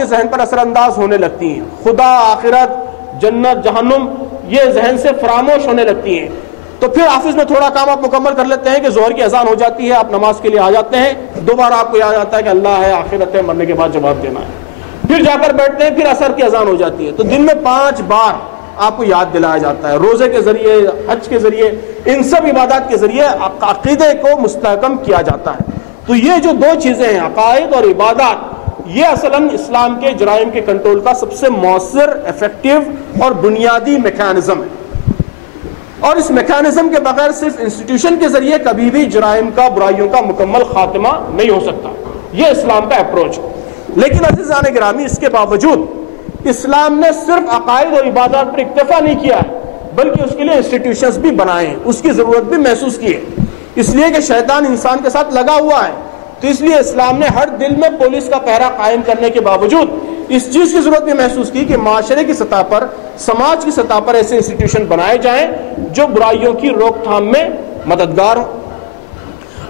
کے ذہن پر اثر انداز ہونے لگتی ہیں، خدا، آخرت، جنت، جہنم یہ ذہن سے فراموش ہونے لگتی ہیں، تو پھر آفس میں تھوڑا کام آپ مکمل کر لیتے ہیں کہ ظہر کی اذان ہو جاتی ہے، آپ نماز کے لیے آ جاتے ہیں، دوبارہ آپ کو یاد آتا ہے کہ اللہ ہے، آخرت ہے، مرنے کے بعد جواب دینا ہے، پھر جا کر بیٹھتے ہیں، پھر عصر کی اذان ہو جاتی ہے، تو دن میں 5 بار آپ کو یاد دلایا جاتا ہے، روزے کے ذریعے، حج کے ذریعے، ان سب عبادات کے ذریعے عقیدے کو مستحکم کیا جاتا ہے۔ تو یہ جو دو چیزیں ہیں، عقائد اور عبادات، یہ اصلاً اسلام کے جرائم کے کنٹرول کا سب سے مؤثر، ایفیکٹو اور بنیادی میکانزم ہے، اور اس میکانزم کے بغیر صرف انسٹیٹیوشن کے ذریعے کبھی بھی جرائم کا، برائیوں کا مکمل خاتمہ نہیں ہو سکتا۔ یہ اسلام کا اپروچ ہے۔ لیکن عزیزان گرامی، اس کے باوجود اسلام نے صرف عقائد اور عبادات پر اکتفا نہیں کیا ہے، بلکہ اس کے لیے انسٹیٹیوشنز بھی بنائے ہیں، اس کی ضرورت بھی محسوس کی ہے، اس لیے کہ شیطان انسان کے ساتھ لگا ہوا ہے، تو اس لیے اسلام نے ہر دل میں پولیس کا پہرا قائم کرنے کے باوجود اس چیز کی ضرورت بھی محسوس کی کہ معاشرے کی سطح پر، سماج کی سطح پر ایسے انسٹیٹیوشن بنائے جائیں جو برائیوں کی روک تھام میں مددگار ہوں۔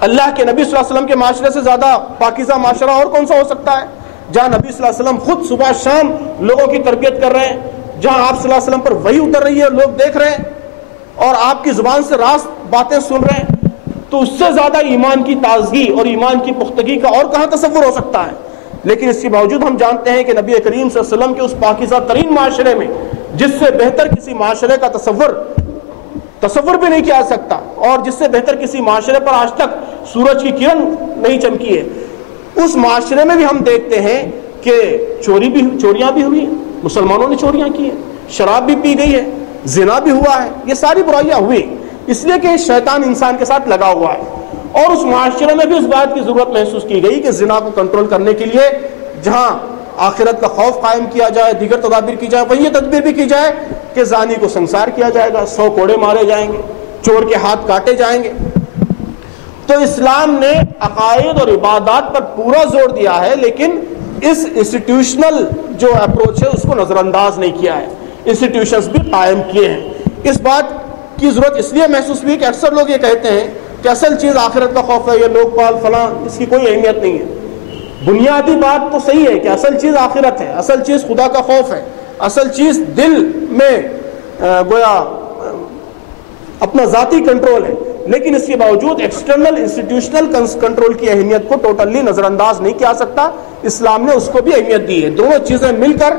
اللہ کے نبی صلی اللہ علیہ وسلم کے معاشرے سے زیادہ پاکیزہ معاشرہ اور کون سا ہو سکتا ہے، جہاں نبی صلی اللہ علیہ وسلم خود صبح شام لوگوں کی تربیت کر رہے ہیں، جہاں آپ صلی اللہ علیہ وسلم پر وحی اتر رہی ہے، لوگ دیکھ رہے ہیں اور آپ کی زبان سے راست باتیں سن رہے ہیں، تو اس سے زیادہ ایمان کی تازگی اور ایمان کی پختگی کا اور کہاں تصور ہو سکتا ہے۔ لیکن اس کے باوجود ہم جانتے ہیں کہ نبی کریم صلی اللہ علیہ وسلم کے اس پاکیزہ ترین معاشرے میں، جس سے بہتر کسی معاشرے کا تصور بھی نہیں کیا سکتا، اور جس سے بہتر کسی معاشرے پر آج تک سورج کی کرن نہیں چمکی ہے، اس معاشرے میں بھی ہم دیکھتے ہیں کہ چوریاں بھی ہوئی ہیں، مسلمانوں نے چوریاں کی ہیں، شراب بھی پی گئی ہے، زنا بھی ہوا ہے، یہ ساری برائیاں ہوئی، اس لیے کہ شیطان انسان کے ساتھ لگا ہوا ہے۔ اور اس معاشرے میں بھی اس بات کی ضرورت محسوس کی گئی کہ زنا کو کنٹرول کرنے کے لیے جہاں آخرت کا خوف قائم کیا جائے، دیگر تدابیر کی جائے، وہیں یہ تدبیر بھی کی جائے کہ زانی کو سنسار کیا جائے گا، 100 کوڑے مارے جائیں گے، چور کے ہاتھ کاٹے جائیں گے۔ تو اسلام نے عقائد اور عبادات پر پورا زور دیا ہے، لیکن اس انسٹیٹیوشنل جو اپروچ ہے اس کو نظر انداز نہیں کیا ہے، انسٹیٹیوشنز بھی قائم کیے ہیں۔ اس بات کی ضرورت اس لیے محسوس ہوئی کہ اکثر لوگ یہ کہتے ہیں کہ اصل چیز آخرت کا خوف ہے، یہ لوگ پال فلاں، اس کی کوئی اہمیت نہیں ہے۔ بنیادی بات تو صحیح ہے کہ اصل چیز آخرت ہے، اصل چیز خدا کا خوف ہے، اصل چیز دل میں گویا اپنا ذاتی کنٹرول ہے، لیکن اس کے باوجود ایکسٹرنل انسٹیٹیوشنل کنٹرول کی اہمیت کو ٹوٹلی نظر انداز نہیں کیا سکتا۔ اسلام نے اس کو بھی اہمیت دی ہے۔ دونوں چیزیں مل کر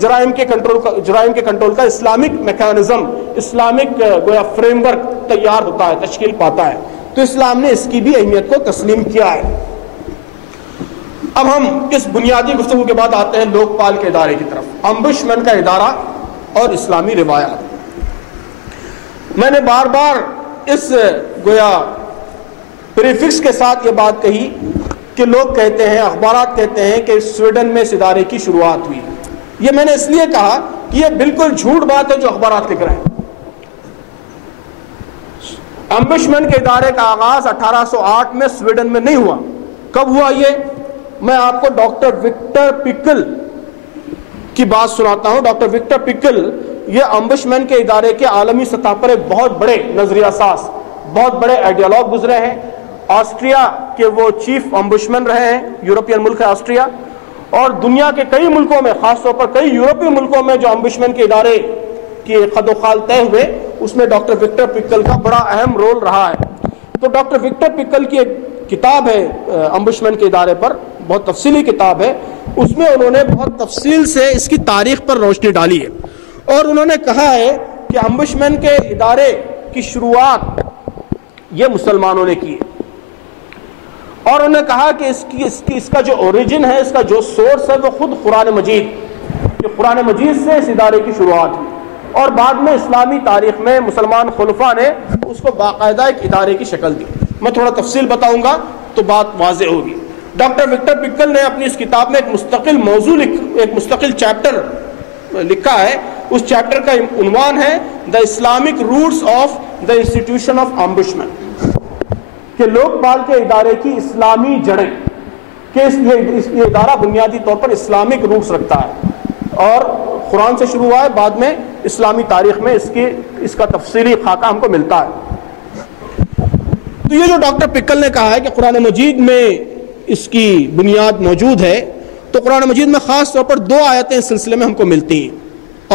جرائم کے کنٹرول کا اسلامک میکانزم، اسلامک گویا فریم ورک تیار ہوتا ہے، تشکیل پاتا ہے، تو اسلام نے اس کی بھی اہمیت کو تسلیم کیا ہے۔ اب ہم اس بنیادی گفتگو کے بعد آتے ہیں لوک پال کے ادارے کی طرف، امبشمنٹ کا ادارہ اور اسلامی روایات۔ میں نے بار بار اس گویا پریفکس کے ساتھ یہ بات کہی کہ لوگ کہتے ہیں، اخبارات کہتے ہیں کہ سویڈن میں اس ادارے کی شروعات ہوئی۔ یہ میں نے اس لیے کہا کہ یہ بالکل جھوٹ بات ہے جو اخبارات لکھ رہے ہیں۔ امبشمنٹ کے ادارے کا آغاز 1808 میں سویڈن میں نہیں ہوا۔ کب ہوا یہ؟ میں آپ کو ڈاکٹر وکٹر پکل کی بات سناتا ہوں۔ ڈاکٹر وکٹر پکل یہ امبشمنٹ کے ادارے کے عالمی سطح پر ایک بہت بڑے نظریہ ساز، بہت بڑے آئیڈیالوگ گزرے ہیں۔ آسٹریا کے وہ چیف امبشمن رہے ہیں، یورپین ملک ہے آسٹریا، اور دنیا کے کئی ملکوں میں، خاص طور پر کئی یورپی ملکوں میں جو امبشمنٹ کے ادارے کی خد و خال طے ہوئے، اس میں ڈاکٹر وکٹر پکل کا بڑا اہم رول رہا ہے۔ تو ڈاکٹر وکٹر پکل کی ایک کتاب ہے امبشمنٹ کے ادارے پر، بہت تفصیلی کتاب ہے، اس میں انہوں نے بہت تفصیل سے اس کی تاریخ پر روشنی ڈالی ہے، اور انہوں نے کہا ہے کہ امبشمنٹ کے ادارے کی شروعات یہ مسلمانوں نے کی ہے، اور انہوں نے کہا کہ اس کا جو اوریجن ہے، اس کا جو سورس ہے وہ خود قرآن مجید، کہ قرآن مجید سے اس ادارے کی شروعات ہوئی، اور بعد میں اسلامی تاریخ میں مسلمان خلفاء نے اس کو باقاعدہ ایک ادارے کی شکل دی۔ میں تھوڑا تفصیل بتاؤں گا تو بات واضح ہوگی۔ ڈاکٹر وکٹر پکل نے اپنی اس کتاب میں ایک مستقل موضوع ایک مستقل چیپٹر لکھا ہے۔ اس چیپٹر کا عنوان ہے the Islamic roots of the institution of ombudsman, کہ لوک پال کے ادارے کی اسلامی جڑیں، کہ یہ ادارہ بنیادی طور پر اسلامک روٹس رکھتا ہے، اور قرآن سے شروع ہوا ہے، بعد میں اسلامی تاریخ میں اس کا تفصیلی خاکہ ہم کو ملتا ہے۔ تو یہ جو ڈاکٹر پکل نے کہا ہے کہ قرآن مجید میں اس کی بنیاد موجود ہے، تو قرآن مجید میں خاص طور پر 2 آیتیں اس سلسلے میں ہم کو ملتی ہیں،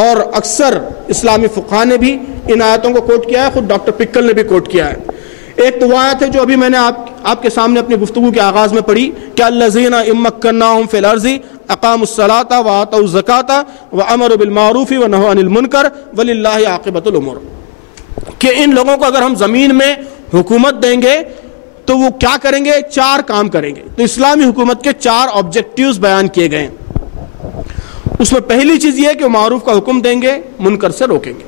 اور اکثر اسلامی فقہاء نے بھی ان آیتوں کو کوٹ کیا ہے، خود ڈاکٹر پکل نے بھی کوٹ کیا ہے۔ ایک تو وہ آیت ہے جو ابھی میں نے آپ کے سامنے اپنی گفتگو کے آغاز میں پڑھی کہ الذین ان مکناہم فی الارض اقاموا الصلاۃ وآتوا الزکاۃ وامروا بالمعروف ونہوا عن المنکر وللہ عاقبۃ الامور، کہ ان لوگوں کو اگر ہم زمین میں حکومت دیں گے تو وہ کیا کریں گے؟ 4 کام کریں گے۔ تو اسلامی حکومت کے 4 آبجیکٹیوز بیان کیے گئے ہیں۔ اس میں پہلی چیز یہ ہے کہ وہ معروف کا حکم دیں گے، منکر سے روکیں گے۔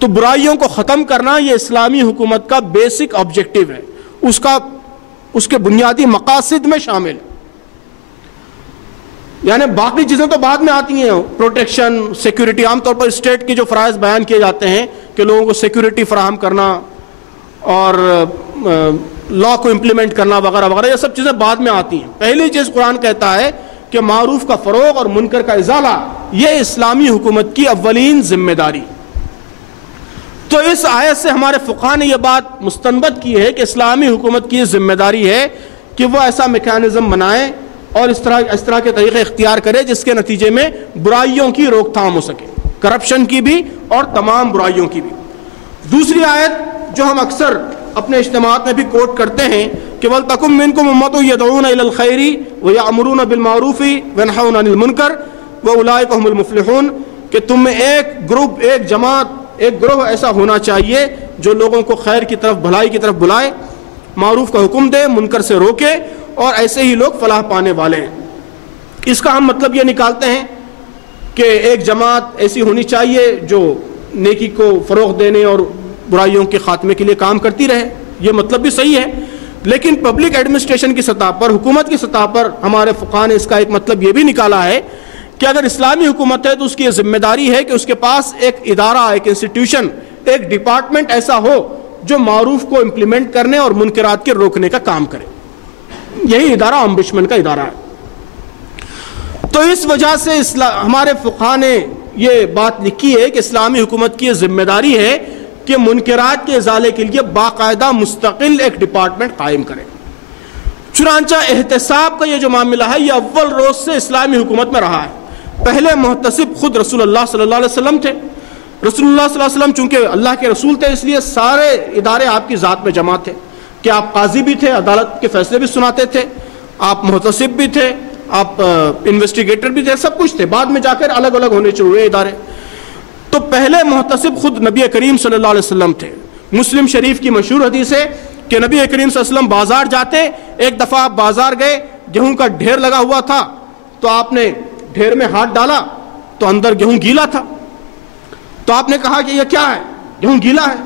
تو برائیوں کو ختم کرنا یہ اسلامی حکومت کا بیسک آبجیکٹیو ہے، اس کے بنیادی مقاصد میں شامل ہے۔ یعنی باقی چیزیں تو بعد میں آتی ہیں، پروٹیکشن، سیکیورٹی، عام طور پر اسٹیٹ کی جو فرائض بیان کیے جاتے ہیں کہ لوگوں کو سیکیورٹی فراہم کرنا اور لا کو امپلیمنٹ کرنا وغیرہ وغیرہ، یہ سب چیزیں بعد میں آتی ہیں۔ پہلی چیز قرآن کہتا ہے کہ معروف کا فروغ اور منکر کا ازالہ یہ اسلامی حکومت کی اولین ذمہ داری۔ تو اس آیت سے ہمارے فقہاء نے یہ بات مستنبط کی ہے کہ اسلامی حکومت کی یہ ذمہ داری ہے کہ وہ ایسا میکانزم بنائے اور اس طرح کے طریقے اختیار کرے جس کے نتیجے میں برائیوں کی روک تھام ہو سکے، کرپشن کی بھی اور تمام برائیوں کی بھی۔ دوسری آیت جو ہم اکثر اپنے اجتماعات میں بھی کوٹ کرتے ہیں کہ وَلْتَكُن مِّنكُمْ أُمَّةٌ يَدْعُونَ إِلَى الْخَيْرِ وَيَأْمُرُونَ بِالْمَعْرُوفِ وَيَنْهَوْنَ عَنِ الْمُنكَرِ وَأُولَٰئِكَ هُمُ الْمُفْلِحُونَ، کہ تم میں ایک گروپ، ایک جماعت، ایک گروہ ایسا ہونا چاہیے جو لوگوں کو خیر کی طرف، بھلائی کی طرف بلائے، معروف کا حکم دے، منکر سے روکے، اور ایسے ہی لوگ فلاح پانے والے ہیں۔ اس کا ہم مطلب یہ نکالتے ہیں کہ ایک جماعت ایسی ہونی چاہیے جو نیکی کو فروغ دینے اور برائیوں کے خاتمے کے لیے کام کرتی رہے، یہ مطلب بھی صحیح ہے، لیکن پبلک ایڈمنسٹریشن کی سطح پر، حکومت کی سطح پر ہمارے فقہاء نے اس کا ایک مطلب یہ بھی نکالا ہے کہ اگر اسلامی حکومت ہے تو اس کی یہ ذمہ داری ہے کہ اس کے پاس ایک ادارہ، ایک انسٹیٹیوشن، ایک ڈپارٹمنٹ ایسا ہو جو معروف کو امپلیمنٹ کرنے اور منکرات کے روکنے کا کام کرے۔ یہی ادارہ امبشمن کا ادارہ ہے۔ تو اس وجہ سے ہمارے فقہاء نے یہ بات لکھی ہے کہ اسلامی حکومت کی یہ ذمہ داری ہے کہ منکرات کے ازالے کے لیے باقاعدہ مستقل ایک ڈپارٹمنٹ قائم کرے۔ چنانچہ احتساب کا یہ جو معاملہ ہے یہ اول روز سے اسلامی حکومت میں رہا ہے۔ پہلے محتسب خود رسول اللہ صلی اللہ علیہ وسلم تھے۔ رسول اللہ صلی اللہ علیہ وسلم چونکہ اللہ کے رسول تھے اس لیے سارے ادارے آپ کی ذات میں جمع تھے، کہ آپ قاضی بھی تھے، عدالت کے فیصلے بھی سناتے تھے، آپ محتسب بھی تھے، آپ انویسٹیگیٹر بھی تھے، سب کچھ تھے۔ بعد میں جا کر الگ الگ ہونے شروع ہوئے ادارے۔ تو پہلے محتسب خود نبی کریم صلی اللہ علیہ وسلم تھے۔ مسلم شریف کی مشہور حدیث ہے کہ نبی کریم صلی اللہ علیہ وسلم بازار جاتے، ایک دفعہ آپ بازار گئے، گیہوں کا ڈھیر لگا ہوا تھا، تو آپ نے ڈھیر میں ہاتھ ڈالا تو اندر گیہوں گیلا تھا، تو آپ نے کہا کہ یہ کیا ہے؟ گیہوں گیلا ہے۔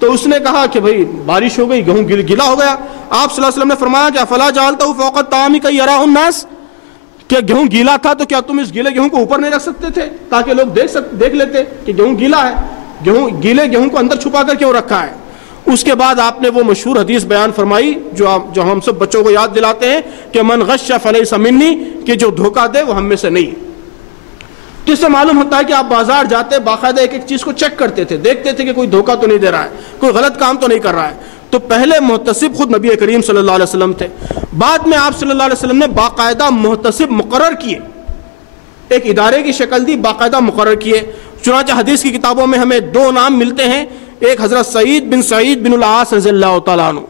تو اس نے کہا کہ بھئی بارش ہو گئی، گیہوں گیلا ہو گیا۔ آپ صلی اللہ علیہ وسلم نے فرمایا کہ افلا جعلتہ فوق الطعام کی یراہ الناس، کہ گیہوں گیلا تھا تو کیا تم اس گیلے گیہوں کو اوپر نہیں رکھ سکتے تھے تاکہ لوگ دیکھ لیتے کہ گیہوں گیلا ہے؟ گیلے گیہوں کو اندر چھپا کر کیوں رکھا ہے؟ اس کے بعد آپ نے وہ مشہور حدیث بیان فرمائی جو ہم سب بچوں کو یاد دلاتے ہیں کہ من غش فلیس منی، کہ جو دھوکہ دے وہ ہم میں سے نہیں۔ تو اس سے معلوم ہوتا ہے کہ آپ بازار جاتے باقاعدہ ایک ایک چیز کو چیک کرتے تھے، دیکھتے تھے کہ کوئی دھوکہ تو نہیں دے رہا ہے، کوئی غلط کام تو نہیں کر رہا ہے۔ تو پہلے محتسب خود نبی کریم صلی اللہ علیہ وسلم تھے۔ بعد میں آپ صلی اللہ علیہ وسلم نے باقاعدہ محتسب مقرر کیے، ایک ادارے کی شکل دی، باقاعدہ مقرر کیے۔ چنانچہ حدیث کی کتابوں میں ہمیں 2 نام ملتے ہیں، ایک حضرت سعید بن العاص رضی اللہ تعالیٰ عنہ،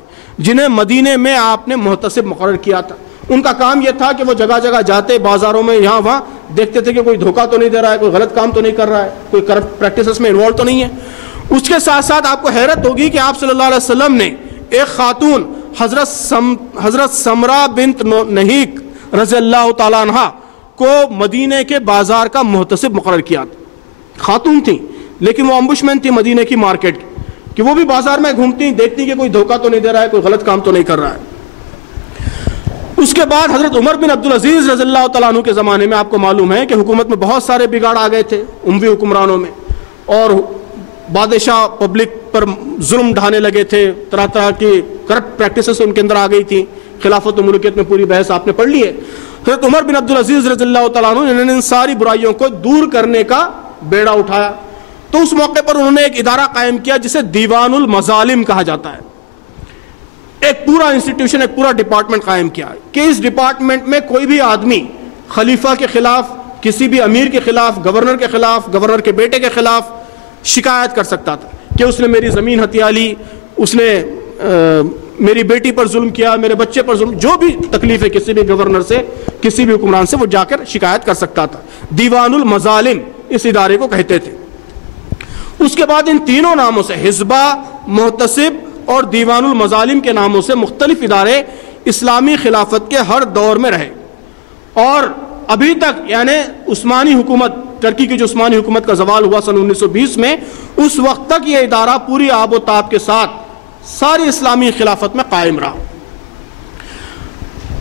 جنہیں مدینے میں آپ نے محتسب مقرر کیا تھا۔ ان کا کام یہ تھا کہ وہ جگہ جگہ جاتے، بازاروں میں یہاں وہاں، دیکھتے تھے کہ کوئی دھوکہ تو نہیں دے رہا ہے، کوئی غلط کام تو نہیں کر رہا ہے، کوئی کرپٹ پریکٹسز میں انوالو تو نہیں ہے۔ اس کے ساتھ ساتھ آپ کو حیرت ہوگی کہ آپ صلی اللہ علیہ وسلم نے ایک خاتون حضرت سمرہ بنت نہیک رضی اللہ تعالیٰ عنہ کو مدینے کے بازار کا محتسب مقرر کیا تھا۔ خاتون تھیں لیکن وہ امبشمن تھی مدینے کی مارکیٹ کی، کہ وہ بھی بازار میں گھومتی، دیکھتی کہ کوئی دھوکہ تو نہیں دے رہا ہے، کوئی غلط کام تو نہیں کر رہا ہے۔ اس کے بعد حضرت عمر بن عبدالعزیز رضی اللہ تعالیٰ عنہ کے زمانے میں آپ کو معلوم ہے کہ حکومت میں بہت سارے بگاڑ آ گئے تھے اموی حکمرانوں میں، اور بادشاہ پبلک پر ظلم ڈھانے لگے تھے، طرح طرح کی کرپٹ پریکٹسز ان کے اندر آ گئی تھیں۔ خلافت و ملکیت میں پوری بحث آپ نے پڑھ لی ہے۔ حضرت عمر بن عبدالعزیز رضی اللہ تعالیٰ عنہ انہوں نے ان ساری برائیوں کو دور کرنے کا بیڑا اٹھایا۔ تو اس موقع پر انہوں نے ایک ادارہ قائم کیا جسے دیوان المظالم کہا جاتا ہے۔ ایک پورا انسٹیٹیوشن، ایک پورا ڈپارٹمنٹ قائم کیا کہ اس ڈپارٹمنٹ میں کوئی بھی آدمی خلیفہ کے خلاف، کسی بھی امیر کے خلاف، گورنر کے خلاف، گورنر کے بیٹے کے خلاف شکایت کر سکتا تھا کہ اس نے میری زمین ہتھیا لی، اس نے میری بیٹی پر ظلم کیا، میرے بچے پر ظلم، جو بھی تکلیف ہے کسی بھی گورنر سے، کسی بھی حکمران سے، وہ جا کر شکایت کر سکتا تھا۔ دیوان المظالم اس ادارے کو کہتے تھے۔ اس کے بعد ان تینوں ناموں سے، حزبہ، محتسب اور دیوان المظالم کے ناموں سے مختلف ادارے اسلامی خلافت کے ہر دور میں رہے، اور ابھی تک یعنی عثمانی حکومت، ترکی کی جو عثمانی حکومت کا زوال ہوا سن 1920 میں، اس وقت تک یہ ادارہ پوری آب و تاب کے ساتھ ساری اسلامی خلافت میں قائم رہا۔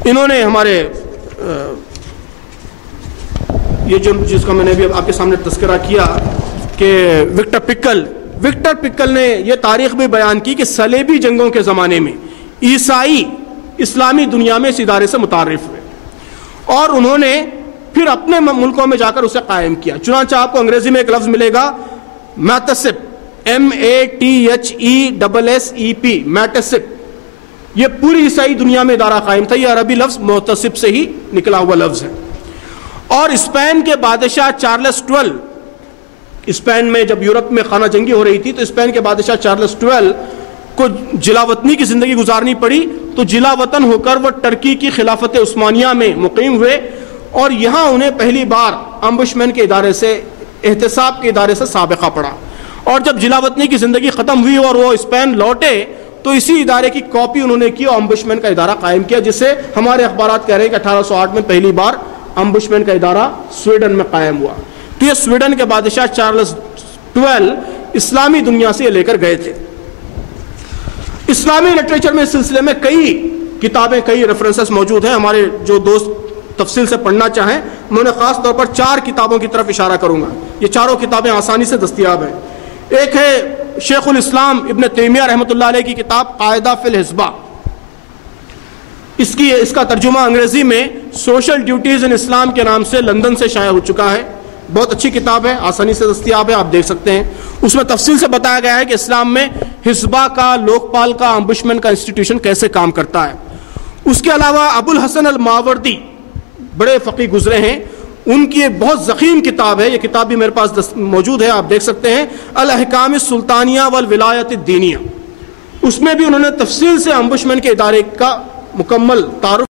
انہوں نے ہمارے یہ جو جس کا میں نے ابھی آپ کے سامنے تذکرہ کیا کہ وکٹر پکل نے یہ تاریخ بھی بیان کی کہ صلیبی جنگوں کے زمانے میں عیسائی اسلامی دنیا میں اس ادارے سے متعارف ہوئے، اور انہوں نے پھر اپنے ملکوں میں جا کر اسے قائم کیا۔ چنانچہ آپ کو انگریزی میں ایک لفظ ملے گا محتسب، MATHESSEP، محتسب، یہ پوری عیسائی دنیا میں ادارہ قائم تھا۔ یہ عربی لفظ محتسب سے ہی نکلا ہوا لفظ ہے۔ اور اسپین کے بادشاہ چارلس 12، اسپین میں جب یورپ میں خانہ جنگی ہو رہی تھی تو اسپین کے بادشاہ چارلس 12 کو جلا وطنی کی زندگی گزارنی پڑی، تو جلا وطن ہو کر وہ ترکی کی خلافت عثمانیہ میں مقیم ہوئے، اور یہاں انہیں پہلی بار امبشمن کے ادارے سے، احتساب کے ادارے سے سابقہ پڑا، اور جب جلا وطنی کی زندگی ختم ہوئی اور وہ اسپین لوٹے تو اسی ادارے کی کاپی انہوں نے کی اور امبشمن کا ادارہ قائم کیا، جسے ہمارے اخبارات کہہ رہے ہیں کہ 1808 میں پہلی بار امبشمن کا ادارہ سویڈن میں قائم ہوا۔ تو یہ سویڈن کے بادشاہ چارلس 12 اسلامی دنیا سے یہ لے کر گئے تھے۔ اسلامی لٹریچر میں اس سلسلے میں کئی کتابیں، کئی ریفرنسز موجود ہیں۔ ہمارے جو دوست تفصیل سے پڑھنا چاہیں، میں انہیں خاص طور پر 4 کتابوں کی طرف اشارہ کروں گا۔ یہ چاروں کتابیں آسانی سے دستیاب ہیں۔ ایک ہے شیخ الاسلام ابن تیمیہ رحمۃ اللہ علیہ کی کتاب قاعدہ فی الحزبہ، اس کا ترجمہ انگریزی میں سوشل ڈیوٹیز ان اسلام کے نام سے لندن سے شائع ہو چکا ہے۔ بہت اچھی کتاب ہے، آسانی سے دستیاب ہے، آپ دیکھ سکتے ہیں۔ اس میں تفصیل سے بتایا گیا ہے کہ اسلام میں حزبہ کا، لوکپال کا، امبشمن کا انسٹیٹیوشن کیسے کام کرتا ہے۔ اس کے علاوہ ابو الحسن الماوردی بڑے فقیہ گزرے ہیں، ان کی ایک بہت ضخیم کتاب ہے، یہ کتاب بھی میرے پاس موجود ہے، آپ دیکھ سکتے ہیں، الاحکام السلطانیہ والولایت الدینیہ۔ اس میں بھی انہوں نے تفصیل سے امبشمن کے ادارے کا مکمل تعارف